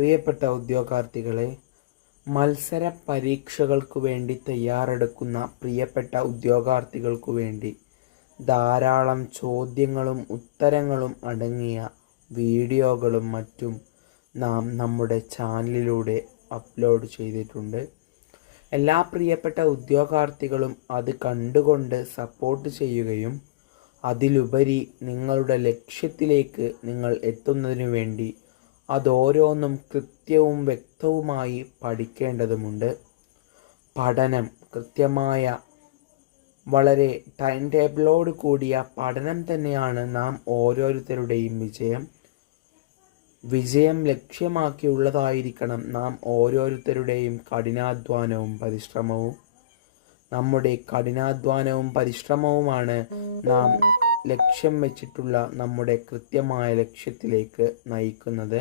പ്രിയപ്പെട്ട ഉദ്യോഗാർത്ഥികളെ, മത്സര പരീക്ഷകൾക്കു വേണ്ടി തയ്യാറെടുക്കുന്ന പ്രിയപ്പെട്ട ഉദ്യോഗാർത്ഥികൾക്കു വേണ്ടി ധാരാളം ചോദ്യങ്ങളും ഉത്തരങ്ങളും അടങ്ങിയ വീഡിയോകളും മറ്റും നാം നമ്മുടെ ചാനലിലൂടെ അപ്ലോഡ് ചെയ്തിട്ടുണ്ട്. എല്ലാ പ്രിയപ്പെട്ട ഉദ്യോഗാർത്ഥികളും അത് കണ്ടുകൊണ്ട് സപ്പോർട്ട് ചെയ്യുകയും അതിലുപരി നിങ്ങളുടെ ലക്ഷ്യത്തിലേക്ക് നിങ്ങൾ എത്തുന്നതിനു വേണ്ടി അതോരോന്നും കൃത്യവും വ്യക്തവുമായി പഠിക്കേണ്ടതുണ്ട്. പഠനം കൃത്യമായ വളരെ ടൈം ടേബിളോട് കൂടിയ പഠനം തന്നെയാണ് നാം ഓരോരുത്തരുടെയും വിജയം ലക്ഷ്യമാക്കിയുള്ളതായിരിക്കണം നാം ഓരോരുത്തരുടെയും കഠിനാധ്വാനവും പരിശ്രമവും. നമ്മുടെ കഠിനാധ്വാനവും പരിശ്രമവുമാണ് നാം ലക്ഷ്യം വെച്ചിട്ടുള്ള നമ്മുടെ കൃത്യമായ ലക്ഷ്യത്തിലേക്ക് നയിക്കുന്നത്.